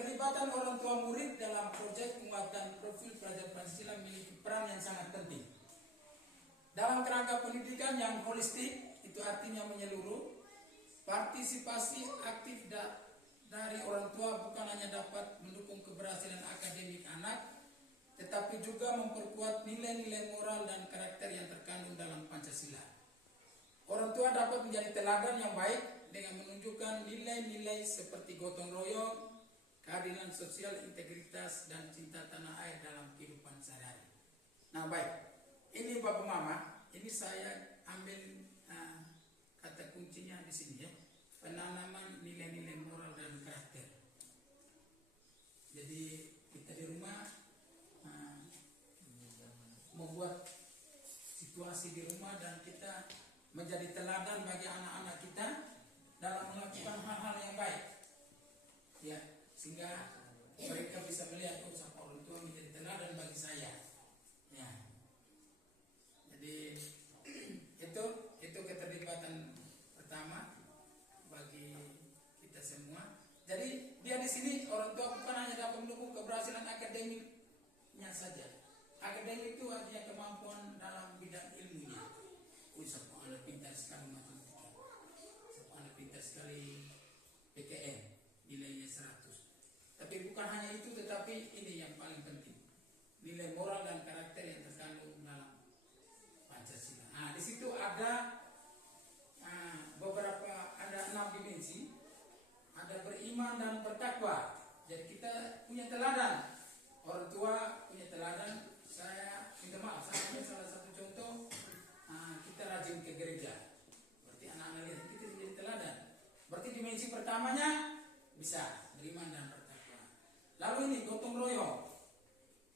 Keterlibatan orang tua murid dalam proyek penguatan profil pelajar Pancasila memiliki peran yang sangat penting. Dalam kerangka pendidikan yang holistik, itu artinya menyeluruh, partisipasi aktif dari orang tua bukan hanya dapat mendukung keberhasilan akademik anak, tetapi juga memperkuat nilai-nilai moral dan karakter yang terkandung dalam Pancasila. Orang tua dapat menjadi teladan yang baik dengan menunjukkan nilai-nilai seperti gotong royong, keadilan sosial, integritas, dan cinta tanah air dalam kehidupan sehari-hari. Nah baik, ini Bapak Mama, ini saya ambil kata kuncinya di sini ya, penanaman nilai-nilai moral dan karakter. Jadi kita di rumah membuat situasi di rumah dan kita menjadi teladan bagi anak-anak kita dalam melakukan hal-hal yang baik, ya, sehingga mereka bisa melihat orang tua menjadi teladan bagi saya, ya. Jadi itu keterlibatan pertama bagi kita semua. Jadi dia di sini orang tua bukan hanya dapat mendukung keberhasilan akademiknya saja. Akademik itu artinya kemampuan dalam bidang ilmunya. Siapa anak pintar sekali matematika, siapa anak pintar sekali PKN, nilainya 100. Tapi bukan hanya itu, tetapi ini yang paling penting, nilai moral dan karakter yang terkandung dalam Pancasila. Nah, di situ ada ada 6 dimensi, ada beriman dan bertakwa. Jadi kita punya teladan, orang tua punya teladan. Saya minta maaf, saya punya salah satu contoh. Kita rajin ke gereja, berarti anak-anak lihat kita jadi teladan. Berarti dimensi pertamanya bisa beriman dan bertakwa. Lalu ini gotong royong.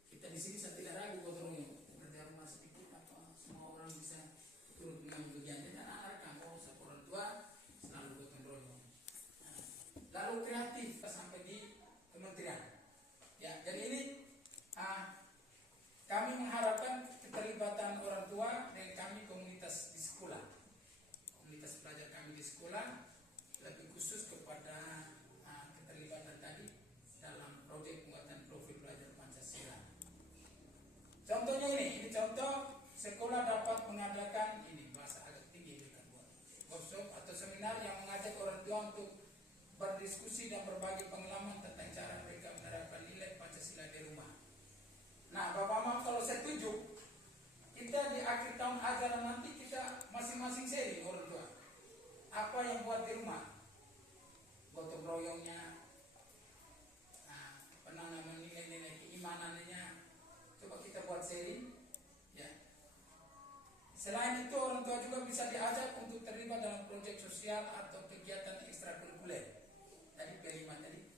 Kita di sini saya tidak ragu gotong royong. Berarti rumah sedikit apa semua orang bisa turut mengambil bagian. Dan anak-anak kampung, orang tua selalu gotong royong. Lalu kreatif sampai di kementerian. Ya, jadi ini kami mengharapkan keterlibatan orang tua dan kami komunitas di sekolah, komunitas pelajar kami di sekolah, lebih khusus kepada keterlibatan tadi dalam proyek penguatan profil pelajar Pancasila. Contohnya ini contoh sekolah dapat mengadakan ini bahasa agak tinggi bukan buat workshop atau seminar yang mengajak orang tua untuk berdiskusi dan berbagi pengalaman tentang cara mereka menerapkan nilai Pancasila di rumah. Nah, Bapak Mama, kalau saya tunjuk, kita di akhir tahun ajaran nanti kita masing-masing sharing orang tua. Apa yang buat di rumah? Gotong royongnya, penanaman nilai-nilai keimanannya, coba kita buat sharing. Ya. Selain itu, orang tua juga bisa diajak untuk terlibat dalam proyek sosial atau kegiatan ekstrakurikuler. Tadi kelima tadi.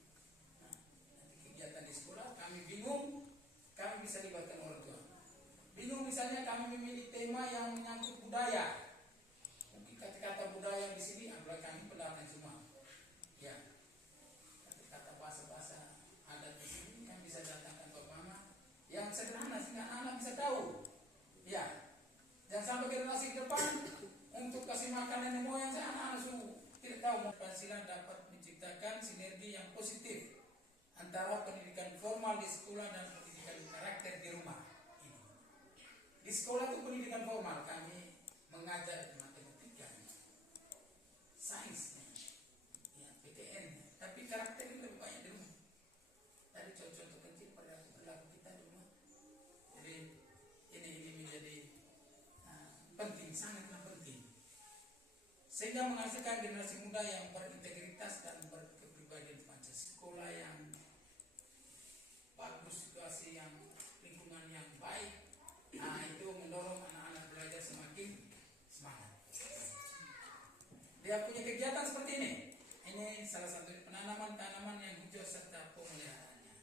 Nah, nanti kegiatan di sekolah, kami bingung. Kami bisa libatkan orang tua. Bingung misalnya kami memilih tema yang menyangkut budaya. Mungkin kata-kata budaya di sini adalah kami pendatang semua. Ya, kata-kata bahasa-bahasa adat di sini yang bisa datangkan Bapak Mama yang sederhana sehingga anak bisa tahu. Ya, jangan sampai generasi depan untuk kasih makan nenek moyang saya anak-anak tidak tahu. Pancasila dapat menciptakan sinergi yang positif antara pendidikan formal di sekolah dan pendidikan karakter di rumah. Ini. Di sekolah itu pendidikan formal, kami mengajar matematika, sainsnya, ya, PTN, tapi karakter itu lebih banyak di rumah. Tadi contoh-contoh kecil pada perilaku kita di rumah. Jadi ini menjadi penting, sangatlah penting, sehingga menghasilkan generasi muda yang berintegritas dan berkepribadian Pancasila. Sekolah yang bagus, situasi yang lingkungan yang baik, itu mendorong anak-anak belajar semakin semangat. Dia punya kegiatan seperti ini. Ini salah satu penanaman tanaman yang hijau serta pemeliharaannya.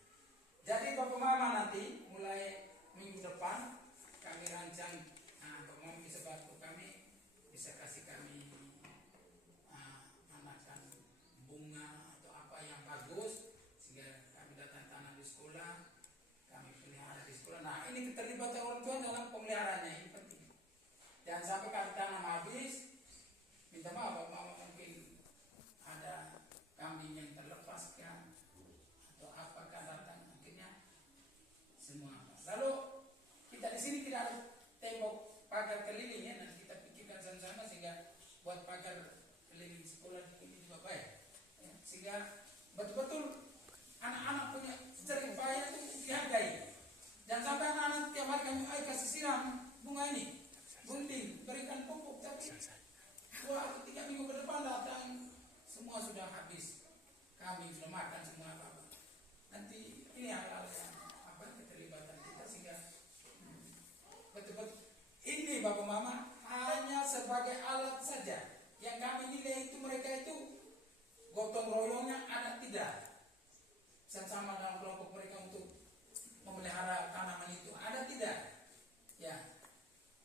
Jadi Bapak Mama nanti mulai minggu depan kami rancang, Bapak Mama bisa bantu kami, bisa kasih kami anakan bunga atau apa yang bagus sehingga kami datang tanam di sekolah, kami pelihara di sekolah. Nah, ini keterlibatan orang tua dalam pemeliharaannya ini penting. Jangan sampai kami tanam habis, minta maaf, mungkin ada kambing yang terlepaskan atau sehingga betul-betul anak-anak punya jerih payah itu dihargai. Jangan sampai anak-anak tiap hari kami kasih siram bunga ini, gunting, berikan pupuk, tapi 2 atau 3 minggu ke depan datang semua sudah habis, kami sudah makan semua apa-apa. Nanti ini hal-hal yang keterlibatan kita sehingga betul-betul ini Bapak Mama hanya sebagai alat saja. Yang kami nilai itu mereka itu gotong royongnya ada tidak, sama dalam kelompok mereka untuk memelihara tanaman itu ada tidak, ya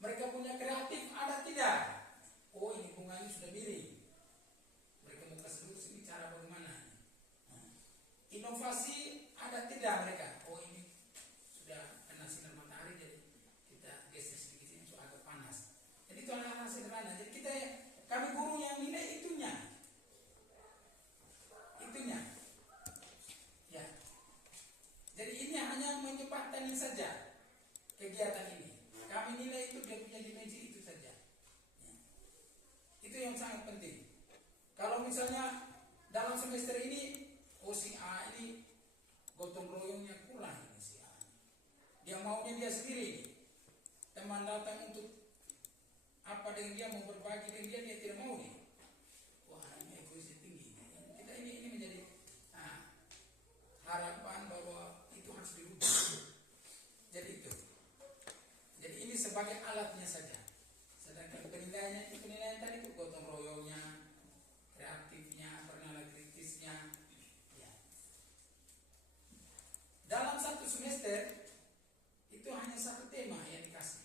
mereka punya kreatif ada tidak. Oh ini bunga ini sudah miring, mereka mau kasih lurus ini cara bagaimana. Inovasi ada tidak mereka. Oh ini sudah kena sinar matahari jadi kita geser sedikit ini sudah agak panas. Jadi itu hal-hal sederhana. Jadi kita kami guru yang nilai itunya, ya. Jadi ini hanya menyempatkan saja kegiatan ini. Kami nilai itu dia punya dimensi itu saja. Ya. Itu yang sangat penting. Kalau misalnya dalam semester ini, si A ini gotong royongnya kurang ini si A. Dia maunya dia sendiri. Teman datang untuk apa dengan dia, mau berbagi dengan dia tidak mau nih. Wah ini egoisnya tinggi. Kita ini menjadi harapan bahwa itu harus dirubah. Jadi itu. Jadi ini sebagai alatnya saja. Sedangkan penilaian tadi itu gotong royongnya, kreatifnya, penilaian kritisnya. Ya. Dalam 1 semester itu hanya 1 tema yang dikasih.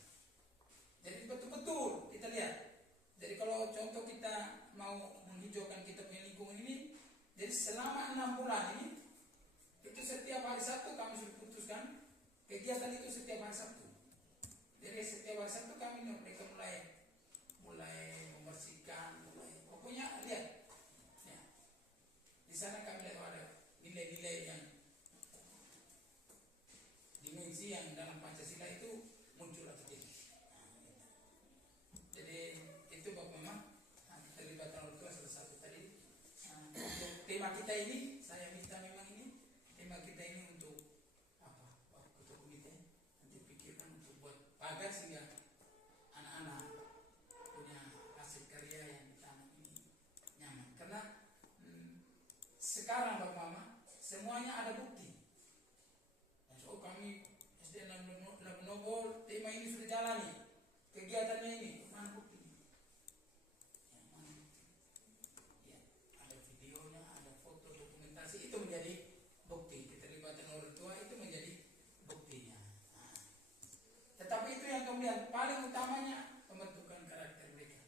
Jadi betul-betul kita lihat. Jadi kalau contoh kita mau menghijaukan kita punya lingkungan ini, jadi selama 6 bulan ini itu setiap hari Sabtu kami sudah putuskan kegiatan itu setiap hari Sabtu. Jadi setiap hari Sabtu kami mereka mulai membersihkan, pokoknya lihat. Ya. Di sana kami lihat ada nilai-nilai yang dimensi yang dalam Pancasila itu muncul atau tidak. Jadi itu Bapak Mama terlibat orang tua salah satu tadi. Untuk tema kita ini saya minta memang ini tema kita ini untuk apa? Ketua komite nanti pikirkan untuk buat pagar sehingga anak-anak punya hasil karya yang ditanam ini nyaman. Karena sekarang Bapak Mama semuanya ada bukti. So kami SD Labunobol tema ini sudah jalani kegiatannya ini. Mana buktinya? Ya, ada videonya, ada foto dokumentasi, itu menjadi bukti. Keterlibatan orang tua itu menjadi buktinya. Tetapi itu yang kemudian paling utamanya pembentukan karakter mereka.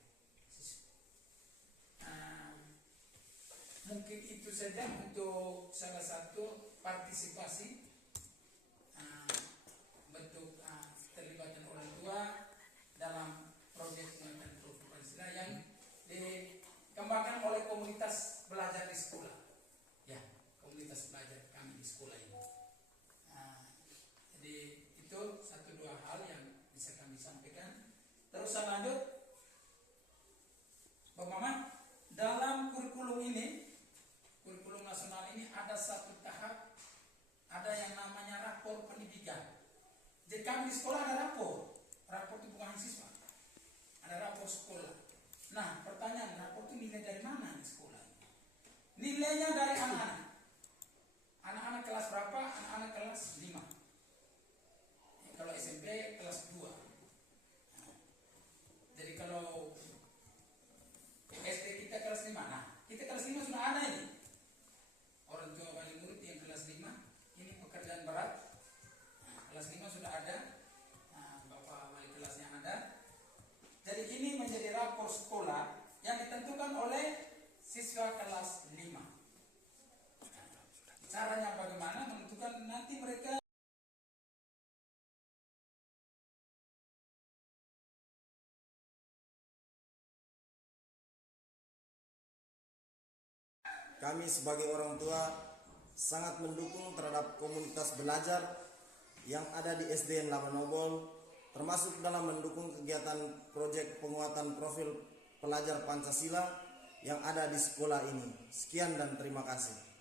Mungkin itu saja untuk salah satu partisipasi bentuk keterlibatan orang tua dalam proyek pengembangan profil Pancasila yang dikembangkan oleh komunitas belajar di sekolah. Ya, komunitas belajar kami di sekolah ini. Jadi itu 1-2 hal yang bisa kami sampaikan. Terus saya lanjut, Bapak Mama, dalam kurikulum ini, kurikulum nasional ini ada 1 tahap, ada yang namanya rapor pendidikan. Jadi kami di sekolah ada rapor itu bukan siswa, ada rapor sekolah. Nah pertanyaan, rapor itu nilai dari mana di sekolah? Nilainya dari anak-anak kelas berapa? Anak-anak kelas 5. Kalau SMP kelas 2. Jadi kalau SD kita kelas 5. Nah kita kelas 5 sudah ada ini. Orang tua wali murid yang kelas 5, ini pekerjaan berat. Kelas 5 sudah ada. Bapak wali kelas yang ada. Jadi ini menjadi rapor sekolah yang ditentukan oleh siswa kelas 5. Caranya bagaimana menentukan nanti mereka Kami sebagai orang tua sangat mendukung terhadap komunitas belajar yang ada di SDN Labunobol, termasuk dalam mendukung kegiatan proyek penguatan profil pelajar Pancasila yang ada di sekolah ini. Sekian dan terima kasih.